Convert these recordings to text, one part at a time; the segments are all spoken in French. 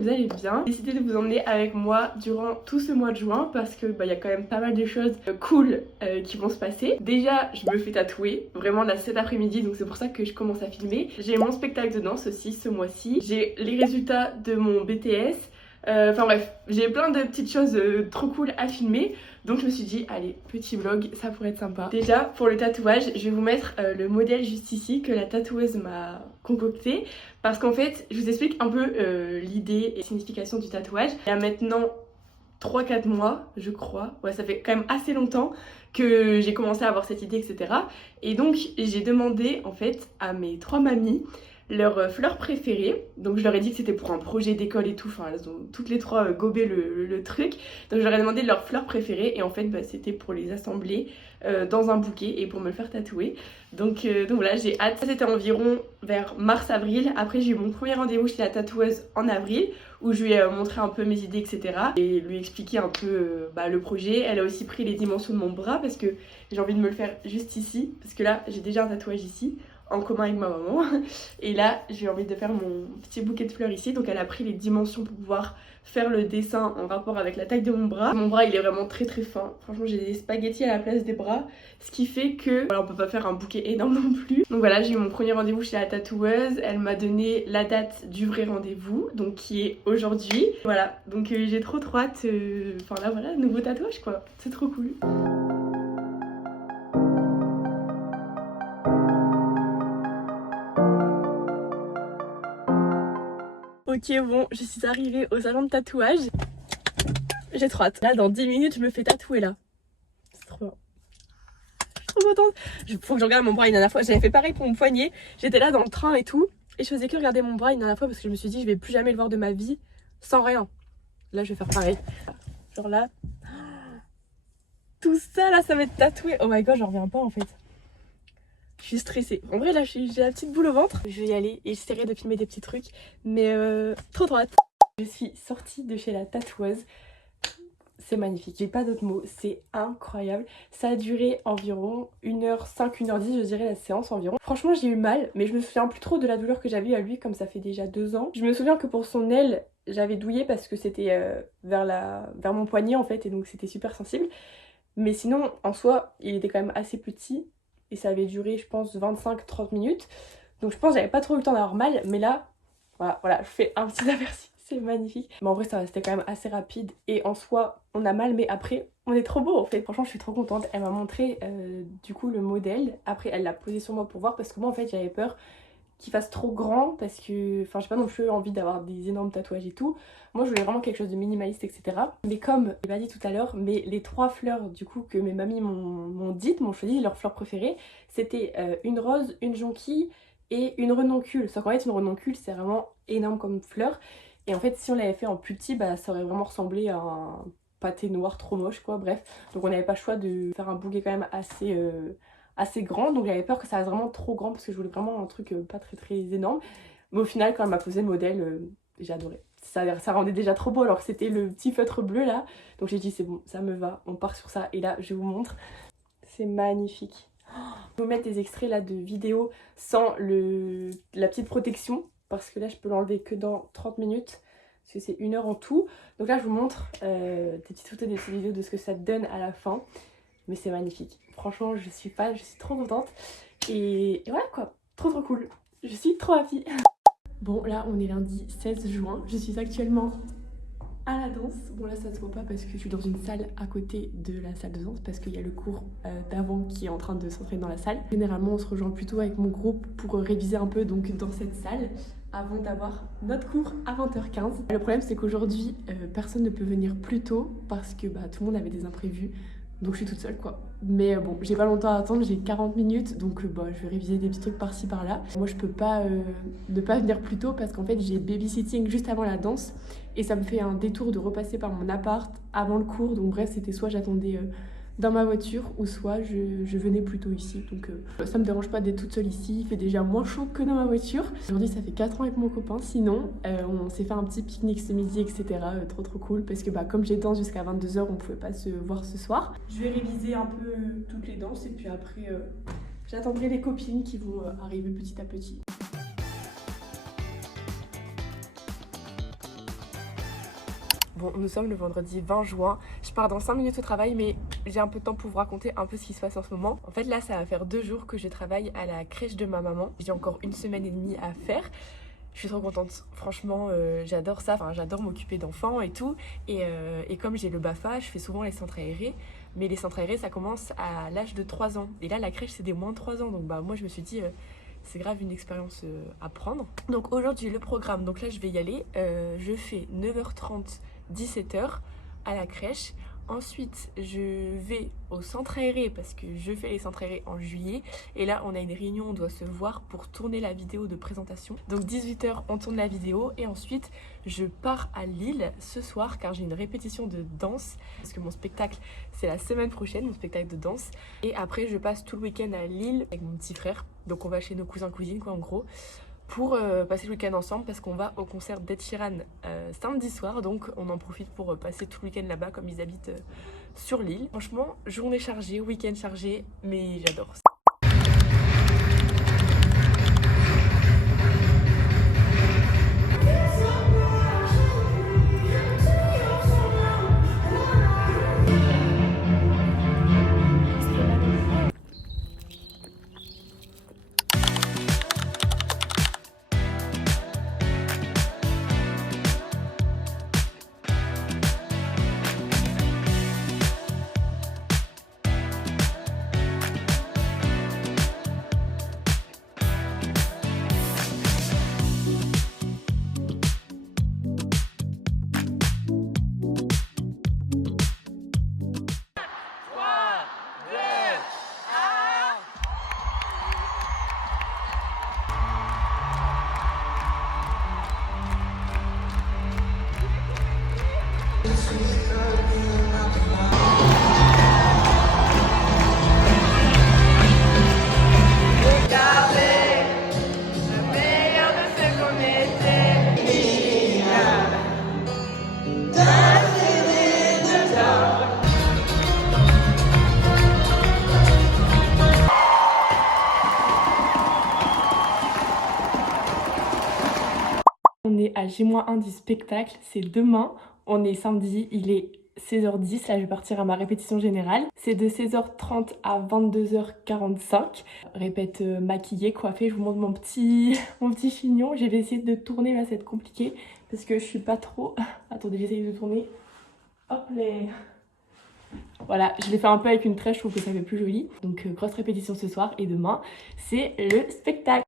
vous allez bien. J'ai décidé de vous emmener avec moi durant tout ce mois de juin parce que y a quand même pas mal de choses cool qui vont se passer. Déjà, je me fais tatouer vraiment là cet après-midi, donc c'est pour ça que je commence à filmer. J'ai mon spectacle de danse aussi ce mois-ci. J'ai les résultats de mon BTS. Enfin bref, j'ai plein de petites choses trop cool à filmer. Donc je me suis dit, allez, petit vlog, ça pourrait être sympa. Déjà, pour le tatouage, je vais vous mettre le modèle juste ici que la tatoueuse m'a concocté. Parce qu'en fait, je vous explique un peu l'idée et signification du tatouage. Il y a maintenant 3-4 mois, je crois. Ouais, ça fait quand même assez longtemps que j'ai commencé à avoir cette idée, etc. Et donc, j'ai demandé en fait à mes 3 mamies leurs fleurs préférées. Donc je leur ai dit que c'était pour un projet d'école et tout, enfin elles ont toutes les 3 gobé le truc. Donc je leur ai demandé leurs fleurs préférées et en fait c'était pour les assembler dans un bouquet et pour me le faire tatouer. Donc voilà, j'ai hâte. Ça c'était environ vers mars-avril. Après j'ai eu mon premier rendez-vous chez la tatoueuse en avril où je lui ai montré un peu mes idées, etc. Et lui expliquer un peu le projet. Elle a aussi pris les dimensions de mon bras parce que j'ai envie de me le faire juste ici, parce que là j'ai déjà un tatouage ici en commun avec ma maman, et là j'ai envie de faire mon petit bouquet de fleurs ici. Donc elle a pris les dimensions pour pouvoir faire le dessin en rapport avec la taille de mon bras. Mon bras il est vraiment très très fin, franchement j'ai des spaghettis à la place des bras, ce qui fait que voilà, on peut pas faire un bouquet énorme non plus. Donc voilà, j'ai eu mon premier rendez-vous chez la tatoueuse, elle m'a donné la date du vrai rendez-vous, donc qui est aujourd'hui. Voilà, donc j'ai trop hâte, enfin là voilà, nouveau tatouage quoi, c'est trop cool. Ok bon, je suis arrivée au salon de tatouage. J'ai trop hâte. Là dans 10 minutes je me fais tatouer là. C'est trop bien. Je suis trop contente. Faut que je regarde mon bras une dernière fois. J'avais fait pareil pour mon poignet. J'étais là dans le train et tout. Et je faisais que regarder mon bras une dernière fois parce que je me suis dit je vais plus jamais le voir de ma vie sans rien. Là je vais faire pareil. Genre là. Tout ça là ça va être tatoué. Oh my god, j'en reviens pas en fait. Je suis stressée. En vrai là j'ai la petite boule au ventre. Je vais y aller et j'essaierai de filmer des petits trucs. Mais trop hâte. Je suis sortie de chez la tatoueuse. C'est magnifique, j'ai pas d'autres mots, c'est incroyable. Ça a duré environ 1h05, 1h10 je dirais la séance environ. Franchement j'ai eu mal, mais je me souviens plus trop de la douleur que j'avais à lui comme ça fait déjà 2 ans. Je me souviens que pour son aile, j'avais douillé parce que c'était vers mon poignet en fait et donc c'était super sensible. Mais sinon en soi il était quand même assez petit et ça avait duré je pense 25-30 minutes. Donc je pense que j'avais pas trop eu le temps d'avoir mal, mais là voilà, je fais un petit aperçu. C'est magnifique. Mais en vrai ça c'était quand même assez rapide et en soi on a mal mais après on est trop beau en fait. Franchement je suis trop contente. Elle m'a montré du coup le modèle. Après elle l'a posé sur moi pour voir parce que moi en fait j'avais peur qu'il fasse trop grand parce que enfin j'ai pas non plus envie d'avoir des énormes tatouages et tout. Moi je voulais vraiment quelque chose de minimaliste etc. Mais comme je l'ai pas dit tout à l'heure, mais les 3 fleurs du coup que mes mamies m'ont choisi leurs fleurs préférées, c'était une rose, une jonquille et une renoncule. Sauf qu'en fait une renoncule c'est vraiment énorme comme fleur. Et en fait si on l'avait fait en plus petit ça aurait vraiment ressemblé à un pâté noir trop moche quoi, bref. Donc on n'avait pas le choix de faire un bouquet quand même assez grand. Donc j'avais peur que ça reste vraiment trop grand parce que je voulais vraiment un truc pas très énorme. Mais au final quand elle m'a posé le modèle, j'ai adoré. Ça rendait déjà trop beau alors que c'était le petit feutre bleu là. Donc j'ai dit c'est bon, ça me va, on part sur ça. Et là je vous montre, c'est magnifique. Je vais vous mettre des extraits là de vidéos sans la petite protection. Parce que là je peux l'enlever que dans 30 minutes. Parce que c'est 1 heure en tout. Donc là je vous montre des petites photos, des petites vidéos de ce que ça donne à la fin. Mais c'est magnifique. Franchement je suis fan, je suis trop contente. Et voilà quoi, trop cool. Je suis trop happy. Bon là on est lundi 16 juin. Je suis actuellement à la danse. Bon là ça se voit pas parce que je suis dans une salle à côté de la salle de danse parce qu'il y a le cours d'avant qui est en train de s'entraîner dans la salle. Généralement on se rejoint plutôt avec mon groupe pour réviser un peu donc dans cette salle avant d'avoir notre cours à 20h15. Le problème c'est qu'aujourd'hui personne ne peut venir plus tôt parce que tout le monde avait des imprévus. Donc je suis toute seule quoi. Mais bon, j'ai pas longtemps à attendre, j'ai 40 minutes donc je vais réviser des petits trucs par-ci par-là. Moi je peux pas ne pas venir plus tôt parce qu'en fait j'ai babysitting juste avant la danse et ça me fait un détour de repasser par mon appart avant le cours. Donc bref, c'était soit j'attendais dans ma voiture ou soit je venais plutôt ici. Donc ça me dérange pas d'être toute seule ici, il fait déjà moins chaud que dans ma voiture. Aujourd'hui ça fait 4 ans avec mon copain, sinon on s'est fait un petit pique-nique ce midi etc. Trop cool parce que comme j'ai danse jusqu'à 22h on pouvait pas se voir ce soir. Je vais réviser un peu toutes les danses et puis après j'attendrai les copines qui vont arriver petit à petit. Bon, nous sommes le vendredi 20 juin. Je pars dans 5 minutes au travail, mais j'ai un peu de temps pour vous raconter un peu ce qui se passe en ce moment. En fait, là, ça va faire 2 jours que je travaille à la crèche de ma maman. J'ai encore 1 semaine et demie à faire. Je suis trop contente. Franchement, j'adore ça. Enfin, j'adore m'occuper d'enfants et tout. Et comme j'ai le BAFA, je fais souvent les centres aérés. Mais les centres aérés, ça commence à l'âge de 3 ans. Et là, la crèche, c'est des moins de 3 ans. Donc, bah, moi, je me suis dit, c'est grave une expérience à prendre. Donc, aujourd'hui, le programme. Donc là, je vais y aller. Je fais 9h30, 17h à la crèche. Ensuite, je vais au centre aéré parce que je fais les centres aérés en juillet. Et là, on a une réunion, on doit se voir pour tourner la vidéo de présentation. Donc 18h, on tourne la vidéo. Et ensuite, je pars à Lille ce soir car j'ai une répétition de danse. Parce que mon spectacle, c'est la semaine prochaine, mon spectacle de danse. Et après, je passe tout le week-end à Lille avec mon petit frère. Donc on va chez nos cousins-cousines, quoi, en gros, pour passer le week-end ensemble parce qu'on va au concert d'Ed Sheeran samedi soir. Donc on en profite pour passer tout le week-end là-bas comme ils habitent sur l'île. Franchement, journée chargée, week-end chargé, mais j'adore. On est à J-1 du spectacle, c'est demain, on est samedi, il est 16h10, là je vais partir à ma répétition générale. C'est de 16h30 à 22h45. Répète maquillée, coiffée, je vous montre mon petit chignon. J'ai essayé de tourner, là ça va être compliqué parce que je suis pas trop... Attendez, j'essaye de tourner. Hop les... Voilà, je l'ai fait un peu avec une trèche, je trouve que ça fait plus joli. Donc grosse répétition ce soir et demain, c'est le spectacle.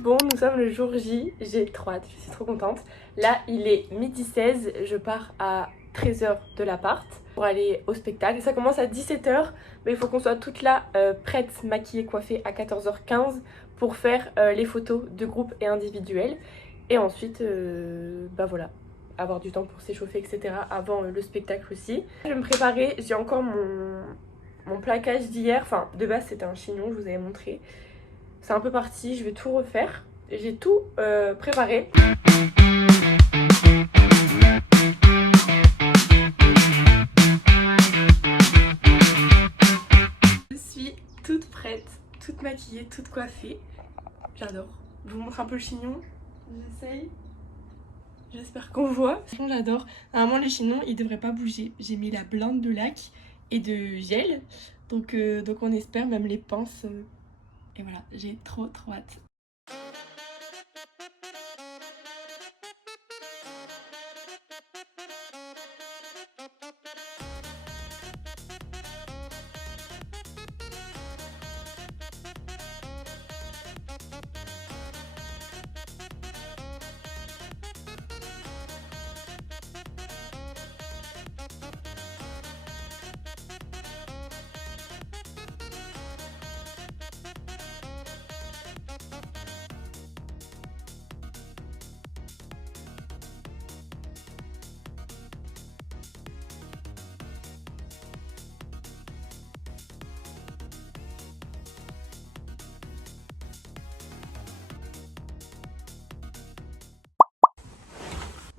Bon, nous sommes le jour J, j'ai trop hâte, je suis trop contente. Là, il est 12h16, je pars à 13h de l'appart pour aller au spectacle. Ça commence à 17h, mais il faut qu'on soit toutes là, prêtes, maquillées, coiffées à 14h15 pour faire les photos de groupe et individuelles. Et ensuite, bah voilà, avoir du temps pour s'échauffer, etc. avant le spectacle aussi. Je vais me préparer, j'ai encore mon plaquage d'hier, enfin de base c'était un chignon, je vous avais montré. C'est un peu parti, je vais tout refaire. J'ai tout préparé. Je suis toute prête, toute maquillée, toute coiffée. J'adore. Je vous montre un peu le chignon. J'essaye. J'espère qu'on voit. Franchement, j'adore. Normalement, le chignon, il devrait pas bouger. J'ai mis la blinde de lac et de gel. Donc on espère, même les pinces... Et voilà, j'ai trop hâte.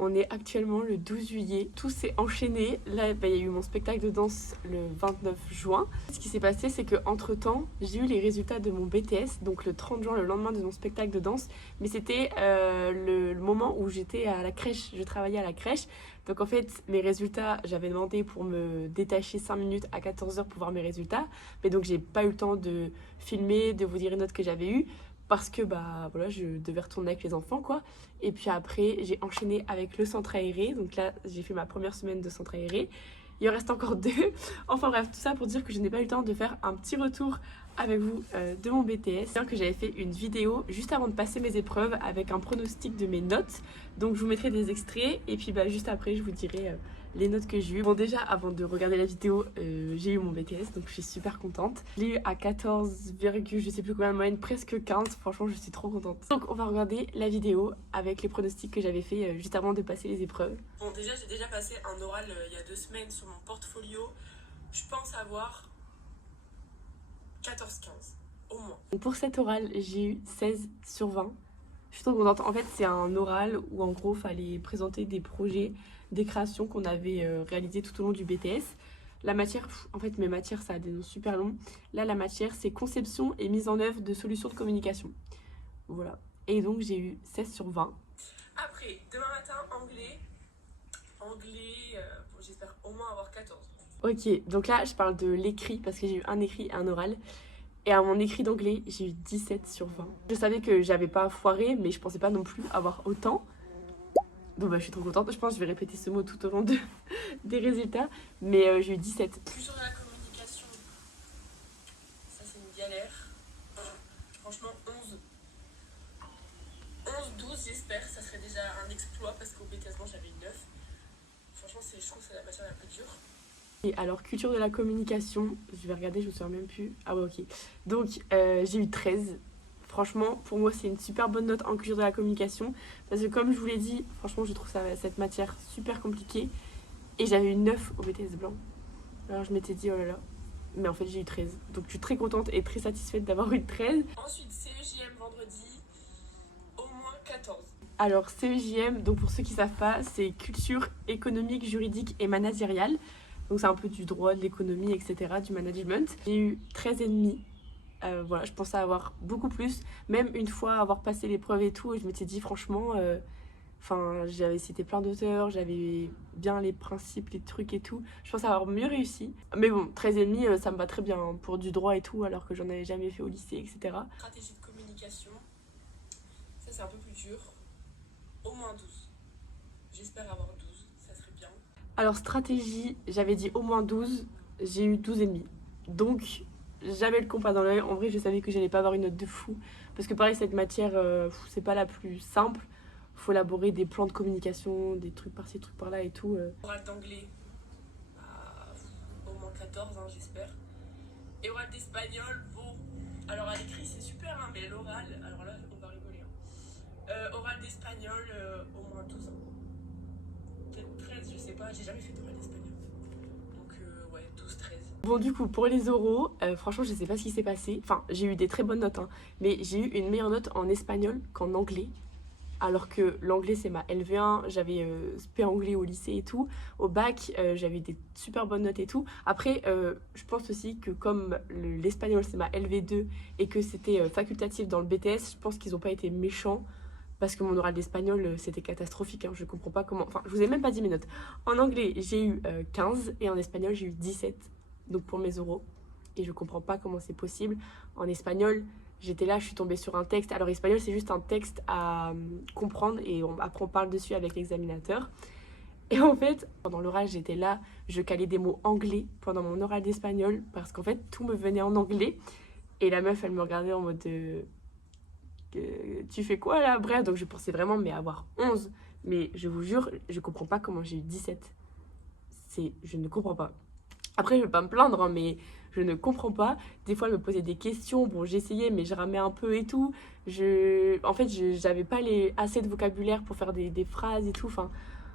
On est actuellement le 12 juillet. Tout s'est enchaîné. Là, il y a eu mon spectacle de danse le 29 juin. Ce qui s'est passé, c'est qu'entre temps, j'ai eu les résultats de mon BTS, donc le 30 juin, le lendemain de mon spectacle de danse. Mais c'était le moment où j'étais à la crèche. Je travaillais à la crèche. Donc en fait, mes résultats, j'avais demandé pour me détacher 5 minutes à 14h pour voir mes résultats. Mais donc, j'ai pas eu le temps de filmer, de vous dire les notes que j'avais eues. Parce que bah voilà, je devais retourner avec les enfants quoi. Et puis après j'ai enchaîné avec le centre aéré. Donc là j'ai fait ma première semaine de centre aéré. Il en reste encore 2. Enfin bref, tout ça pour dire que je n'ai pas eu le temps de faire un petit retour avec vous de mon BTS. Bien que j'avais fait une vidéo juste avant de passer mes épreuves avec un pronostic de mes notes. Donc je vous mettrai des extraits et puis bah juste après je vous dirai les notes que j'ai eues. Bon déjà avant de regarder la vidéo, j'ai eu mon BTS donc je suis super contente. Je l'ai eu à 14, je sais plus combien de moyenne, presque 15. Franchement je suis trop contente. Donc on va regarder la vidéo avec les pronostics que j'avais fait juste avant de passer les épreuves. Bon déjà j'ai déjà passé un oral il y a 2 semaines sur mon portfolio. Je pense avoir 14-15 au moins. Donc pour cet oral j'ai eu 16 sur 20. Je suis trop contente. En fait, c'est un oral où en gros, il fallait présenter des projets, des créations qu'on avait réalisées tout au long du BTS. La matière, en fait, mes matières, ça a des noms super longs. Là, la matière, c'est conception et mise en œuvre de solutions de communication. Voilà. Et donc, j'ai eu 16 sur 20. Après, demain matin, anglais. Bon, j'espère au moins avoir 14. Ok, donc là, je parle de l'écrit parce que j'ai eu un écrit et un oral. Et à mon écrit d'anglais, j'ai eu 17 sur 20. Je savais que j'avais pas foiré, mais je pensais pas non plus avoir autant. Donc bah, je suis trop contente. Je pense que je vais répéter ce mot tout au long des résultats. Mais j'ai eu 17. Culture de la communication, ça c'est une galère. Franchement, 11-12 j'espère. Ça serait déjà un exploit parce qu'au BTS j'avais une 9. Franchement, je trouve que c'est la matière la plus dure. Et alors, culture de la communication, je vais regarder, je me souviens même plus. Ah ouais, ok. Donc, j'ai eu 13. Franchement, pour moi, c'est une super bonne note en culture de la communication. Parce que comme je vous l'ai dit, franchement, je trouve cette matière super compliquée. Et j'avais eu 9 au BTS blanc. Alors, je m'étais dit, oh là là. Mais en fait, j'ai eu 13. Donc, je suis très contente et très satisfaite d'avoir eu 13. Ensuite, CEJM vendredi, au moins 14. Alors, CEJM, donc pour ceux qui ne savent pas, c'est culture économique, juridique et managériale. Donc c'est un peu du droit, de l'économie, etc., du management. J'ai eu 13,5. Voilà, je pensais avoir beaucoup plus. Même une fois avoir passé l'épreuve et tout, je m'étais dit franchement, j'avais cité plein d'auteurs, j'avais bien les principes, les trucs et tout. Je pensais avoir mieux réussi. Mais bon, 13,5, ça me va très bien hein, pour du droit et tout, alors que j'en avais jamais fait au lycée, etc. Stratégie de communication, ça c'est un peu plus dur. Au moins 12. J'espère avoir 12, ça serait bien. Alors stratégie, j'avais dit au moins 12, j'ai eu 12,5. Donc j'avais le compas dans l'œil. En vrai, je savais que j'allais pas avoir une note de fou. Parce que pareil, cette matière, c'est pas la plus simple. Faut élaborer des plans de communication, des trucs par-ci, des trucs par-là et tout. Oral d'anglais, au moins 14, hein, j'espère. Et oral d'espagnol, bon. Alors à l'écrit, c'est super, hein, mais l'oral, alors là, on va rigoler. Hein. Oral d'espagnol, au moins 12 ans. Peut-être 13, je sais pas, j'ai jamais fait d'oral d'espagnol. Donc, ouais, 12-13. Bon, du coup, pour les oraux, franchement, je sais pas ce qui s'est passé. Enfin, j'ai eu des très bonnes notes, hein, mais j'ai eu une meilleure note en espagnol qu'en anglais. Alors que l'anglais, c'est ma LV1, j'avais spé anglais au lycée et tout. Au bac, j'avais des super bonnes notes et tout. Après, je pense aussi que comme l'espagnol, c'est ma LV2 et que c'était facultatif dans le BTS, je pense qu'ils n'ont pas été méchants. Parce que mon oral d'espagnol, c'était catastrophique. Hein. Je comprends pas comment... Enfin, je vous ai même pas dit mes notes. En anglais, j'ai eu 15 et en espagnol, j'ai eu 17. Donc pour mes oraux. Et je comprends pas comment c'est possible. En espagnol, j'étais là, je suis tombée sur un texte. Alors espagnol, c'est juste un texte à comprendre et après on parle dessus avec l'examinateur. Et en fait, pendant l'oral, j'étais là, je calais des mots anglais pendant mon oral d'espagnol parce qu'en fait, tout me venait en anglais. Et la meuf, elle me regardait en mode... tu fais quoi là? Bref, donc je pensais vraiment mais avoir 11. Mais je vous jure, je comprends pas comment j'ai eu 17. Je ne comprends pas. Après, je vais pas me plaindre, hein, mais je ne comprends pas. Des fois, elle me posait des questions. Bon, j'essayais, mais je ramais un peu et tout. En fait, j'avais pas assez de vocabulaire pour faire des phrases et tout. Enfin,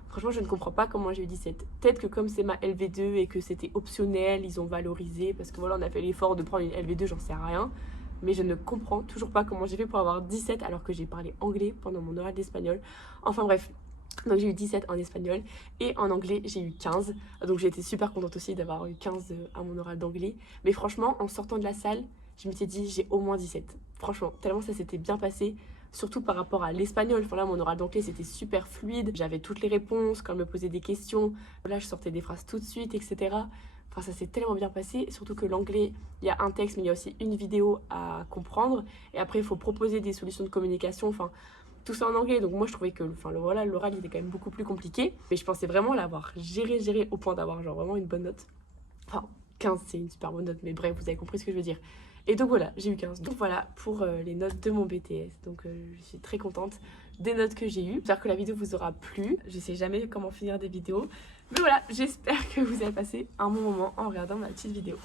franchement, je ne comprends pas comment j'ai eu 17. Peut-être que comme c'est ma LV2 et que c'était optionnel, ils ont valorisé. Parce que voilà, on a fait l'effort de prendre une LV2, j'en sais rien. Mais je ne comprends toujours pas comment j'ai fait pour avoir 17 alors que j'ai parlé anglais pendant mon oral d'espagnol. Enfin bref, Donc j'ai eu 17 en espagnol et en anglais j'ai eu 15. Donc j'ai été super contente aussi d'avoir eu 15 à mon oral d'anglais. Mais franchement, en sortant de la salle, je m'étais dit j'ai au moins 17. Franchement, tellement ça s'était bien passé. Surtout par rapport à l'espagnol. Enfin là, mon oral d'anglais c'était super fluide. J'avais toutes les réponses quand elle me posait des questions. Là, je sortais des phrases tout de suite, etc. Enfin, ça s'est tellement bien passé. Surtout que l'anglais, il y a un texte, mais il y a aussi une vidéo à comprendre. Et après, il faut proposer des solutions de communication. Enfin, tout ça en anglais, donc moi je trouvais que l'oral il était quand même beaucoup plus compliqué, mais je pensais vraiment l'avoir géré au point d'avoir genre vraiment une bonne note. Enfin 15 c'est une super bonne note, mais bref vous avez compris ce que je veux dire. Et donc voilà, j'ai eu 15. Donc voilà pour les notes de mon BTS, donc je suis très contente des notes que j'ai eues. J'espère que la vidéo vous aura plu, je sais jamais comment finir des vidéos, mais voilà, j'espère que vous avez passé un bon moment en regardant ma petite vidéo.